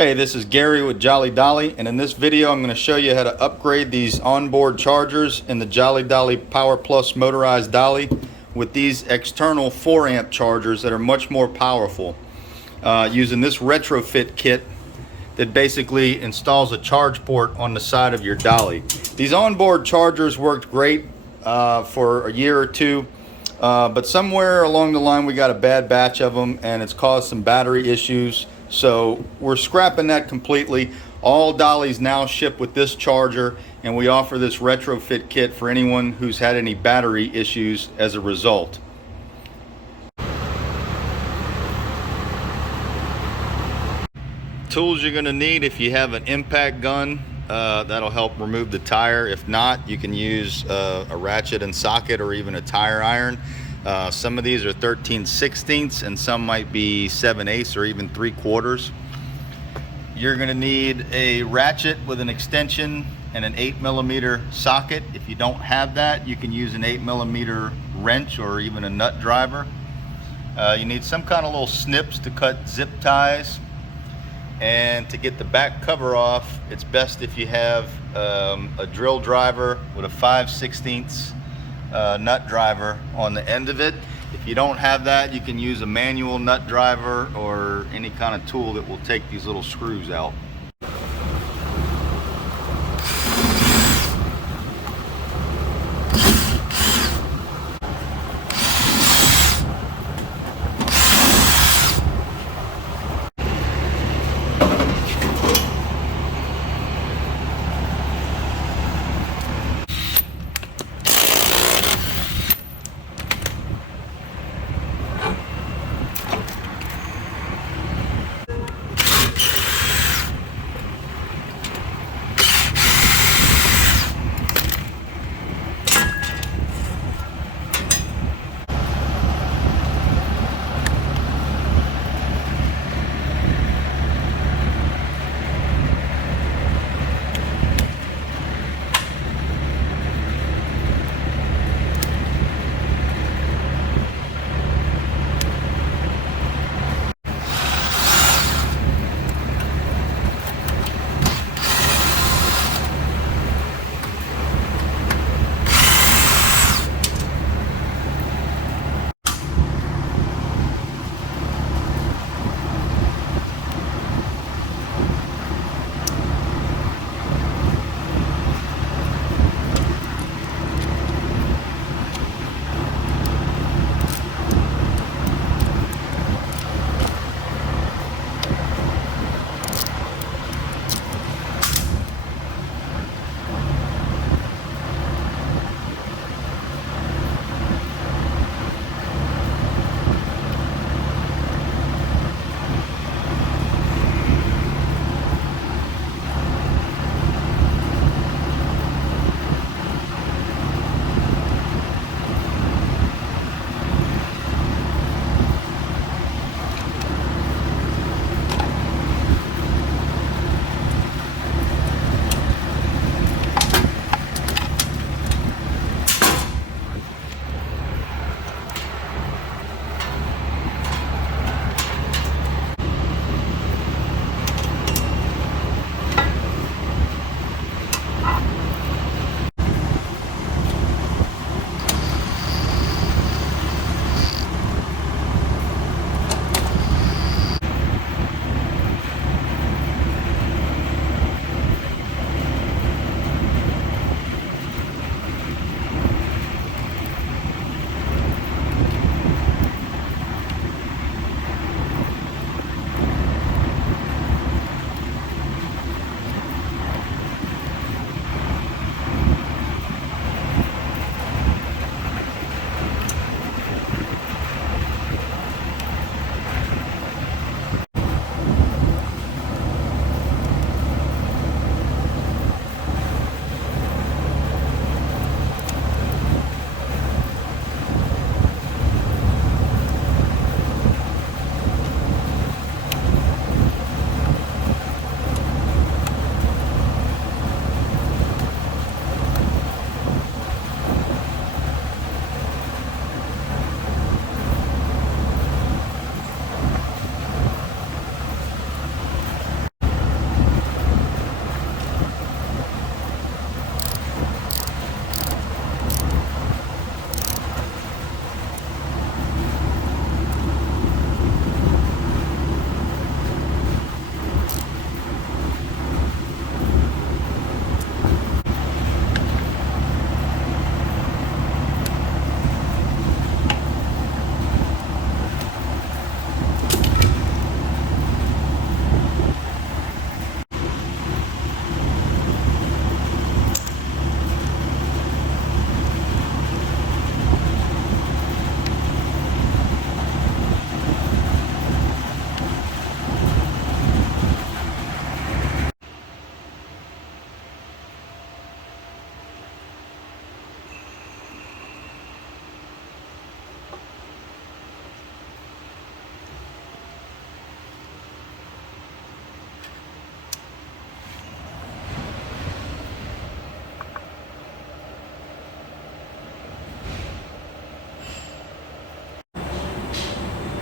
Hey, this is Gary with Jolly Dolly, and in this video I'm going to show you how to upgrade these onboard chargers in the Jolly Dolly Power Plus motorized dolly with these external 4 amp chargers that are much more powerful, using this retrofit kit that basically installs a charge port on the side of your dolly. These onboard chargers worked great for a year or two, but somewhere along the line we got a bad batch of them and it's caused some battery issues. So we're scrapping that completely. All dollies now ship with this charger, and we offer this retrofit kit for anyone who's had any battery issues as a result. Tools you're going to need: if you have an impact gun, that'll help remove the tire. If not, you can use a ratchet and socket or even a tire iron. Some of these are 13/16 and some might be 7/8 or even 3/4. You're going to need a ratchet with an extension and an 8mm socket. If you don't have that, you can use an 8mm wrench or even a nut driver. You need some kind of little snips to cut zip ties, and to get the back cover off, it's best if you have a drill driver with a 5/16 nut driver on the end of it. If you don't have that, you can use a manual nut driver or any kind of tool that will take these little screws out.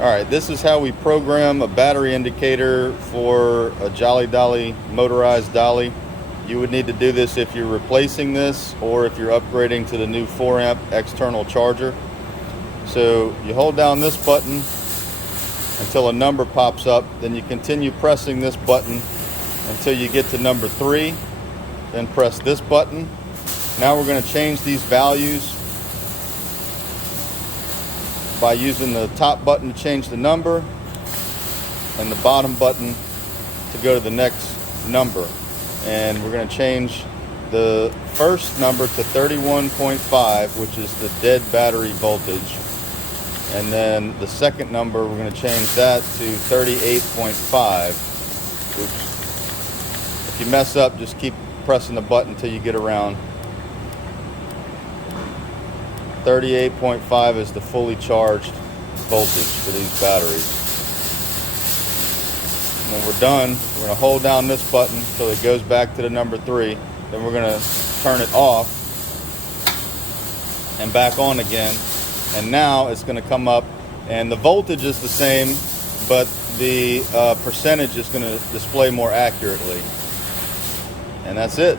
All right, this is how we program a battery indicator for a Jolly Dolly motorized dolly. You would need to do this if you're replacing this or if you're upgrading to the new 4 amp external charger. So you hold down this button until a number pops up, then you continue pressing this button until you get to number 3, then press this button. Now we're going to change these values by using the top button to change the number and the bottom button to go to the next number. And we're going to change the first number to 31.5, which is the dead battery voltage. And then the second number, we're going to change that to 38.5. Oops. If you mess up, just keep pressing the button until you get around. 38.5 is the fully charged voltage for these batteries. And when we're done, we're going to hold down this button until it goes back to the number 3. Then we're going to turn it off and back on again. And now it's going to come up, and the voltage is the same, but the percentage is going to display more accurately. And that's it.